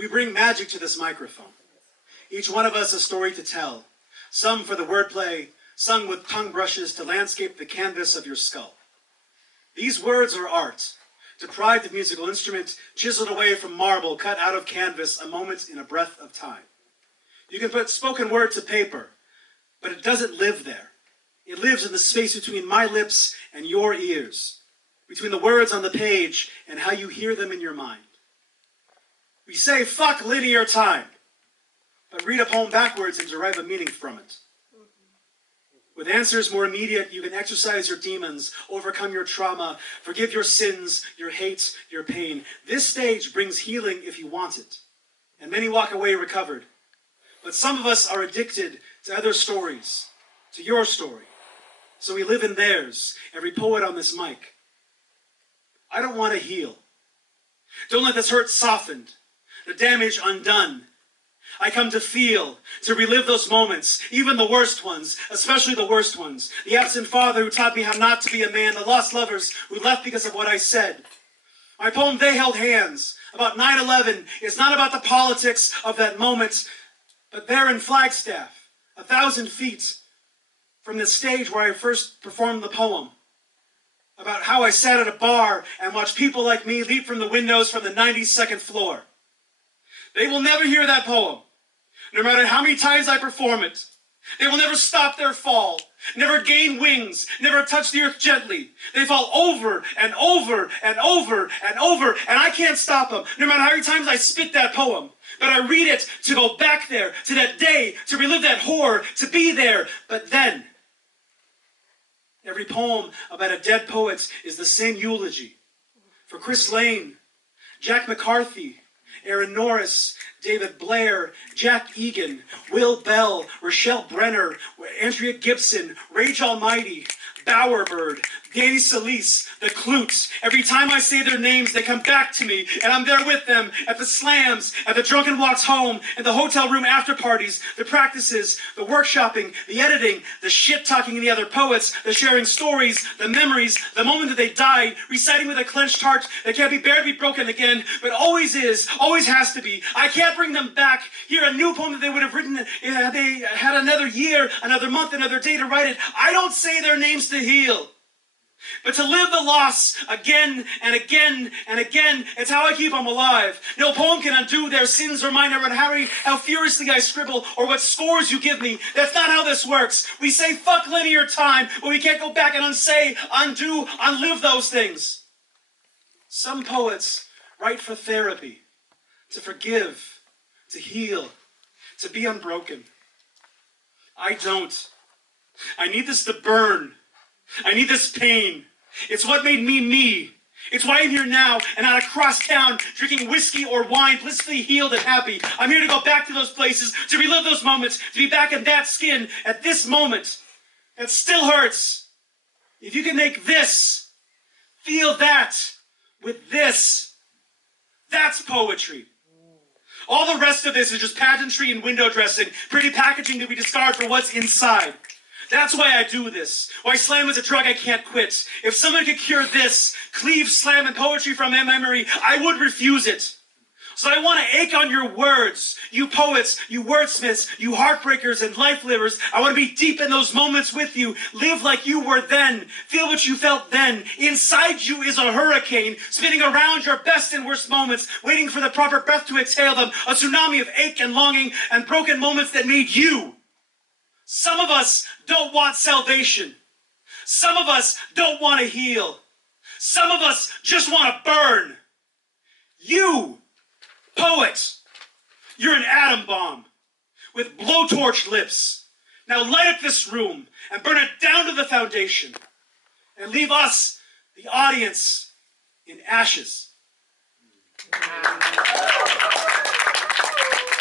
We bring magic to this microphone. Each one of us a story to tell, some for the wordplay, sung with tongue brushes to landscape the canvas of your skull. These words are art, deprived of musical instrument, chiseled away from marble, cut out of canvas, a moment in a breath of time. You can put spoken word to paper, but it doesn't live there. It lives in the space between my lips and your ears, between the words on the page and how you hear them in your mind. We say, fuck linear time, but read a poem backwards and derive a meaning from it. With answers more immediate, you can exercise your demons, overcome your trauma, forgive your sins, your hate, your pain. This stage brings healing if you want it, and many walk away recovered. But some of us are addicted to other stories, to your story. So we live in theirs, every poet on this mic. I don't want to heal. Don't let this hurt softened, the damage undone. I come to feel, to relive those moments, even the worst ones, especially the worst ones. The absent father who taught me how not to be a man, the lost lovers who left because of what I said. My poem, They Held Hands, about 9/11, is not about the politics of that moment, but there in Flagstaff, 1,000 feet from the stage where I first performed the poem, about how I sat at a bar and watched people like me leap from the windows from the 92nd floor. They will never hear that poem, no matter how many times I perform it. They will never stop their fall, never gain wings, never touch the earth gently. They fall over and over and over and over, and I can't stop them, no matter how many times I spit that poem. But I read it to go back there, to that day, to relive that horror, to be there. But then, every poem about a dead poet is the same eulogy. For Chris Lane, Jack McCarthy, Aaron Norris, David Blair, Jack Egan, Will Bell, Rochelle Brenner, Andrea Gibson, Rage Almighty, Bowerbird, Danny Solis, the Klutes. Every time I say their names, they come back to me, and I'm there with them at the slams, at the drunken walks home, at the hotel room after parties, the practices, the workshopping, the editing, the shit-talking of the other poets, the sharing stories, the memories, the moment that they died, reciting with a clenched heart that can't be bared to be broken again, but always is, always has to be. I can't bring them back. Hear a new poem that they would have written had they had another year, another month, another day to write it. I don't say their names to heal, but to live the loss again and again and again. It's how I keep them alive. No poem can undo their sins or mine, no matter how furiously I scribble or what scores you give me. That's not how this works. We say fuck linear time, but we can't go back and unsay, undo, unlive those things. Some poets write for therapy, to forgive, to heal, to be unbroken. I don't. I need this to burn. I need this pain. It's what made me me. It's why I'm here now and not across town drinking whiskey or wine, blissfully healed and happy. I'm here to go back to those places, to relive those moments, to be back in that skin at this moment. That still hurts. If you can make this, feel that with this, that's poetry. All the rest of this is just pageantry and window dressing, pretty packaging that we discard for what's inside. That's why I do this. Why slam is a drug I can't quit. If someone could cure this, cleave, slam, and poetry from my memory, I would refuse it. So I want to ache on your words, you poets, you wordsmiths, you heartbreakers and life livers. I want to be deep in those moments with you. Live like you were then. Feel what you felt then. Inside you is a hurricane, spinning around your best and worst moments, waiting for the proper breath to exhale them. A tsunami of ache and longing and broken moments that made you. Some of us don't want salvation. Some of us don't want to heal. Some of us just want to burn. You, poet, you're an atom bomb with blowtorch lips. Now light up this room and burn it down to the foundation and leave us, the audience, in ashes.